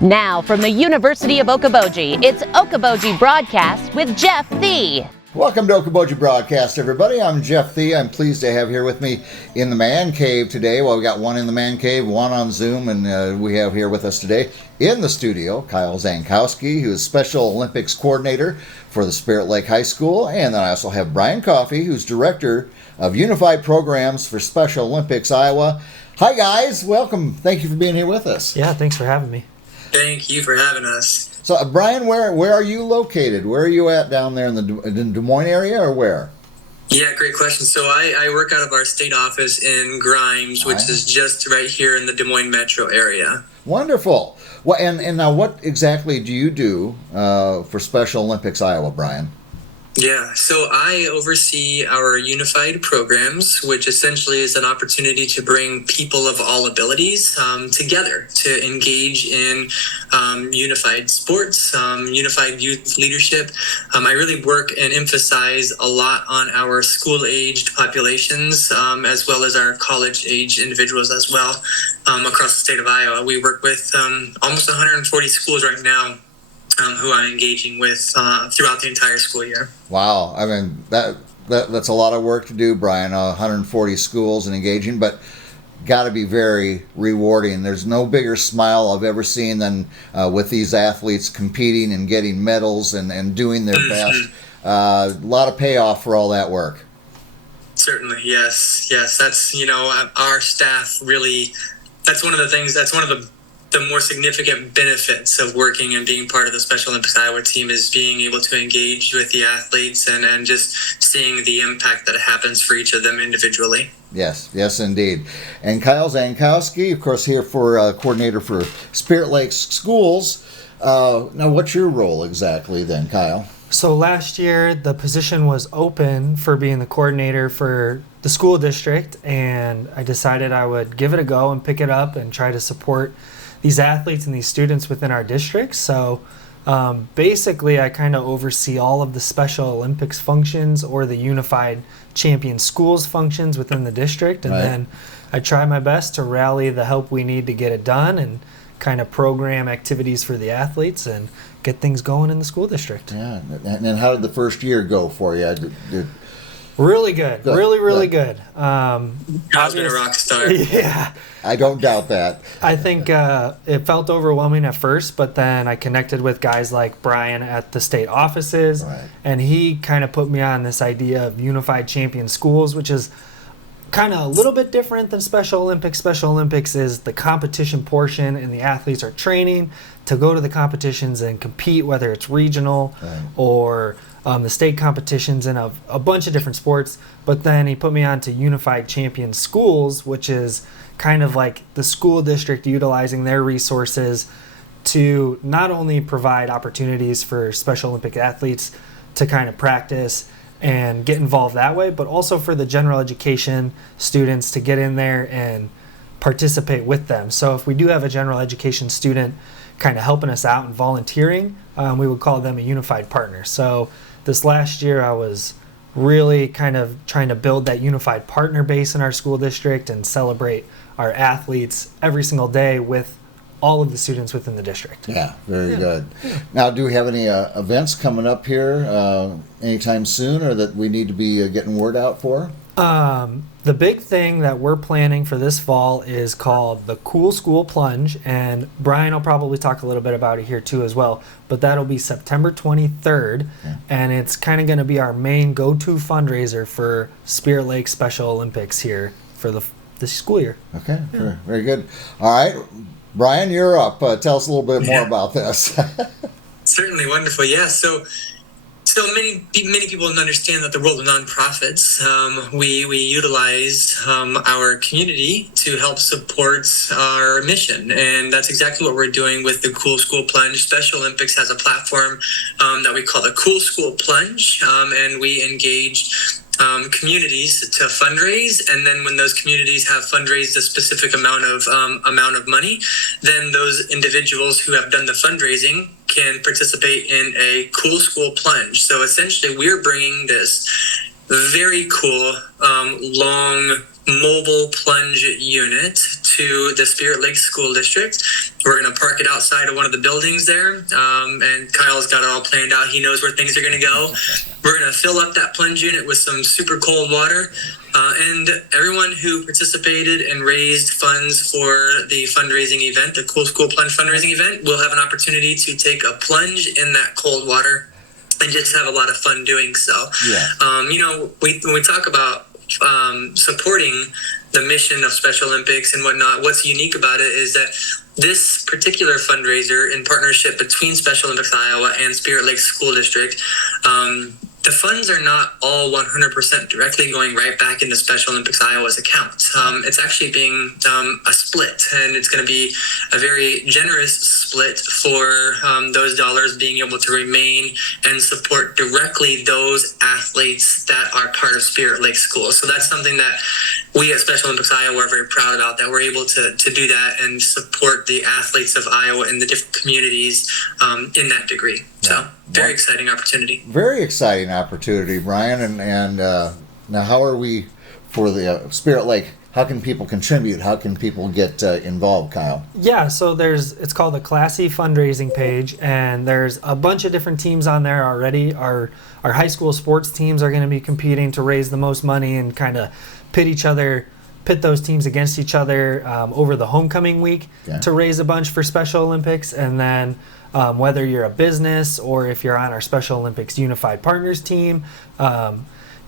Now from the University of Okoboji, it's Okoboji Broadcast with Jeff Thee. Welcome to Okoboji Broadcast, everybody. I'm Jeff Thee. I'm pleased to have here with me in the man cave today. Well, we got one in the man cave, one on Zoom, and we have here with us today in the studio Kyle Zankowski, who is Special Olympics Coordinator for the Spirit Lake High School. And then I also have Brian Coffey, who's Director of Unified Programs for Special Olympics Iowa. Hi, guys. Welcome. Thank you for being here with us. Yeah, thanks for having me. Thank you for having us. So, Brian, where are you located? Where are you at down there in the Des Moines area, or where? Yeah, great question. So I work out of our state office in Grimes, which is just right here in the Des Moines metro area. Wonderful. Well, and now what exactly do you do for Special Olympics Iowa, Brian? Yeah, so I oversee our unified programs, which essentially is an opportunity to bring people of all abilities together to engage in unified sports, unified youth leadership. I really work and emphasize a lot on our school-aged populations, as well as our college-age individuals as well, across the state of Iowa. We work with almost 140 schools right now, who I'm engaging with throughout the entire school year. Wow. I mean, that's a lot of work to do, Brian, 140 schools and engaging, but got to be very rewarding. There's no bigger smile I've ever seen than with these athletes competing and getting medals and doing their best. A lot of payoff for all that work. Certainly, yes. That's, our staff really, that's one of the more significant benefits of working and being part of the Special Olympics Iowa team is being able to engage with the athletes and just seeing the impact that happens for each of them individually. Yes, indeed. And Kyle Zankowski, of course, here for coordinator for Spirit Lake Schools. Now, what's your role exactly then, Kyle? So last year, the position was open for being the coordinator for the school district, and I decided I would give it a go and pick it up and try to support these athletes and these students within our district. So basically, I kind of oversee all of the Special Olympics functions or the Unified Champion Schools functions within the district. And then I try my best to rally the help we need to get it done and kind of program activities for the athletes and get things going in the school district. Yeah. And then how did the first year go for you? Really good. Really good. Kyle's been a rock star. Yeah. I don't doubt that. I think it felt overwhelming at first, but then I connected with guys like Brian at the state offices, and he kind of put me on this idea of Unified Champion Schools, which is kind of a little bit different than Special Olympics. Special Olympics is the competition portion, and the athletes are training to go to the competitions and compete, whether it's regional or the state competitions in a bunch of different sports. But then he put me on to Unified Champion Schools, which is kind of like the school district utilizing their resources to not only provide opportunities for Special Olympic athletes to kind of practice and get involved that way, but also for the general education students to get in there and participate with them. So if we do have a general education student kind of helping us out and volunteering, we would call them a unified partner. So this last year I was really kind of trying to build that unified partner base in our school district and celebrate our athletes every single day with all of the students within the district. Yeah, very good. Now, do we have any events coming up here anytime soon, or that we need to be getting word out for? The big thing that we're planning for this fall is called the Cool School Plunge, and Brian will probably talk a little bit about it here too as well, but that'll be September 23rd, and it's kind of going to be our main go-to fundraiser for Spirit Lake Special Olympics here for this school year. Okay, very good. All right, Brian, you're up. Tell us a little bit more about this. Certainly, wonderful. Yeah, so many people don't understand that the world of nonprofits, we utilize our community to help support our mission, and that's exactly what we're doing with the Cool School Plunge. Special Olympics has a platform that we call the Cool School Plunge, and we engage communities to fundraise, and then when those communities have fundraised a specific amount of money, then those individuals who have done the fundraising can participate in a Cool School Plunge. So essentially, we're bringing this very cool long mobile plunge unit to the Spirit Lake School District. We're going to park it outside of one of the buildings there, and Kyle's got it all planned out. He knows where things are going to go. We're going to fill up that plunge unit with some super cold water, and everyone who participated and raised funds for the fundraising event, the Cool School Plunge fundraising event, will have an opportunity to take a plunge in that cold water and just have a lot of fun doing so. Yeah. When we talk about supporting the mission of Special Olympics and whatnot, what's unique about it is that this particular fundraiser, in partnership between Special Olympics Iowa and Spirit Lake School District, the funds are not all 100% directly going right back into Special Olympics Iowa's account. It's actually being a split, and it's going to be a very generous split for those dollars being able to remain and support directly those athletes that are part of Spirit Lake School. So that's something that we at Special Olympics Iowa are very proud about, that we're able to do that and support the athletes of Iowa in the different communities in that degree. So very exciting opportunity. Very exciting opportunity, Brian. And now, how are we for the Spirit Lake? How can people contribute? How can people get involved, Kyle? Yeah, so it's called the Classy fundraising page, and there's a bunch of different teams on there already. Our high school sports teams are going to be competing to raise the most money and kind of pit those teams against each other over the homecoming week to raise a bunch for Special Olympics. And then whether you're a business or if you're on our Special Olympics Unified Partners team,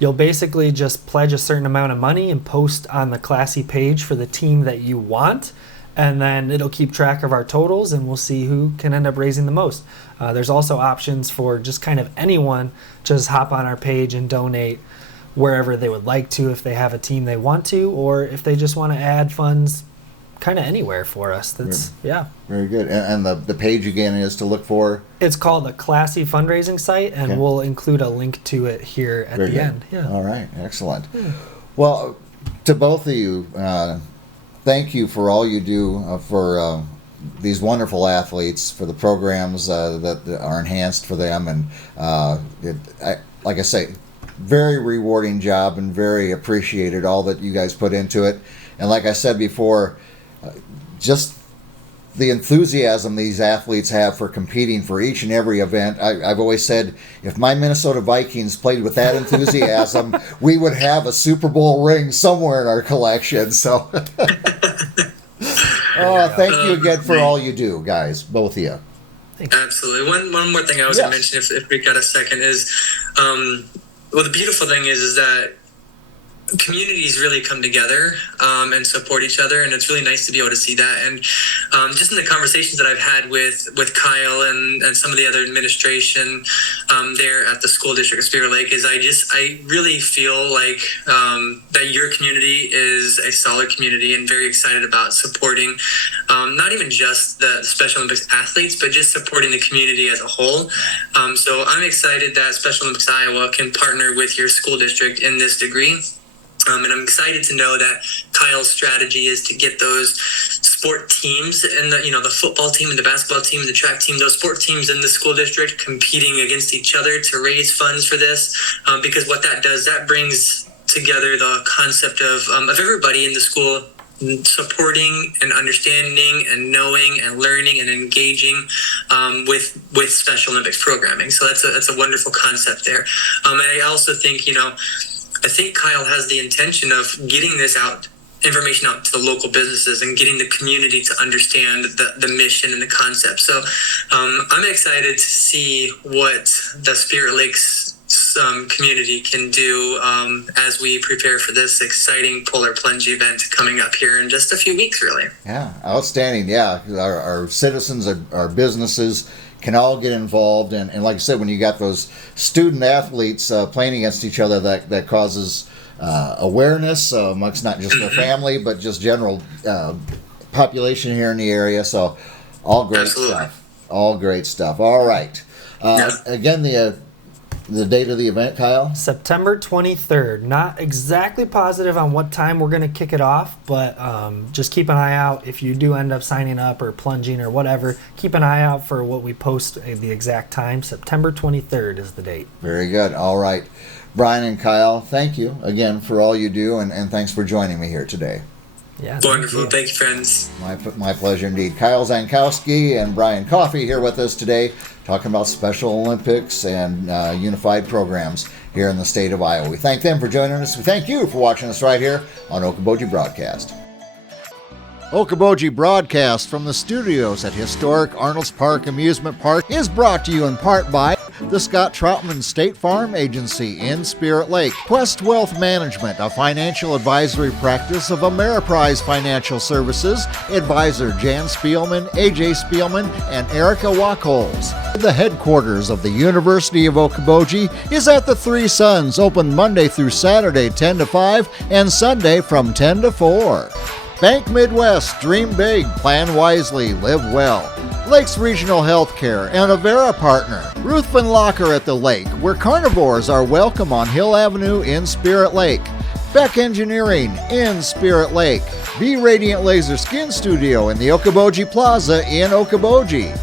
you'll basically just pledge a certain amount of money and post on the Classy page for the team that you want, and then it'll keep track of our totals, and we'll see who can end up raising the most. There's also options for just kind of anyone just hop on our page and donate wherever they would like to, if they have a team they want to, or if they just want to add funds kind of anywhere for us. Very good. And the page again is to look for? It's called the Classy fundraising site, and we'll include a link to it here at the end. Yeah. All right, excellent. Well, to both of you, thank you for all you do for these wonderful athletes, for the programs that are enhanced for them, and like I say, very rewarding job and very appreciated all that you guys put into it. And like I said before, just the enthusiasm these athletes have for competing for each and every event. I've always said, if my Minnesota Vikings played with that enthusiasm, we would have a Super Bowl ring somewhere in our collection. So, thank you again for all you do, guys, both of you. Absolutely. One more thing I was going to mention, if we got a second, is the beautiful thing is that communities really come together and support each other, and it's really nice to be able to see that. And just in the conversations that I've had with Kyle and some of the other administration there at the school district of Spirit Lake, is I really feel like that your community is a solid community and very excited about supporting not even just the Special Olympics athletes, but just supporting the community as a whole. So I'm excited that Special Olympics Iowa can partner with your school district in this degree. And I'm excited to know that Kyle's strategy is to get those sport teams and the football team and the basketball team and the track team, those sport teams in the school district competing against each other to raise funds for this. Because what that does, that brings together the concept of everybody in the school supporting and understanding and knowing and learning and engaging with Special Olympics programming. So that's a wonderful concept there. And I also think, I think Kyle has the intention of getting this information out to the local businesses and getting the community to understand the mission and the concept. So I'm excited to see what the Spirit Lakes community can do as we prepare for this exciting Polar Plunge event coming up here in just a few weeks, really. Yeah, outstanding. Yeah, our citizens, our businesses can all get involved, and like I said, when you got those student athletes playing against each other, that causes awareness amongst not just their family, but just general population here in the area. So all great stuff. All great stuff. All right. Again, the date of the event, Kyle? September 23rd. Not exactly positive on what time we're going to kick it off, but just keep an eye out. If you do end up signing up or plunging or whatever, keep an eye out for what we post the exact time. September 23rd is the date. Very good. All right. Brian and Kyle, thank you again for all you do, and thanks for joining me here today. Yeah, Wonderful. Thank you, friends. My pleasure indeed. Kyle Zankowski and Brian Coffey here with us today, talking about Special Olympics and unified programs here in the state of Iowa. We thank them for joining us. We thank you for watching us right here on Okoboji Broadcast. Okoboji Broadcast from the studios at historic Arnold's Park Amusement Park is brought to you in part by the Scott Troutman State Farm Agency in Spirit Lake, Quest Wealth Management, a financial advisory practice of Ameriprise Financial Services, advisor Jan Spielman, AJ Spielman, and Erica Wachholz. The headquarters of the University of Okoboji is at the Three Sons, open Monday through Saturday 10 to 5 and Sunday from 10 to 4. Bank Midwest, dream big, plan wisely, live well. Lakes Regional Healthcare and Avera Partner. Ruthven Locker at the Lake, where carnivores are welcome on Hill Avenue in Spirit Lake. Beck Engineering in Spirit Lake. Be Radiant Laser Skin Studio in the Okoboji Plaza in Okoboji.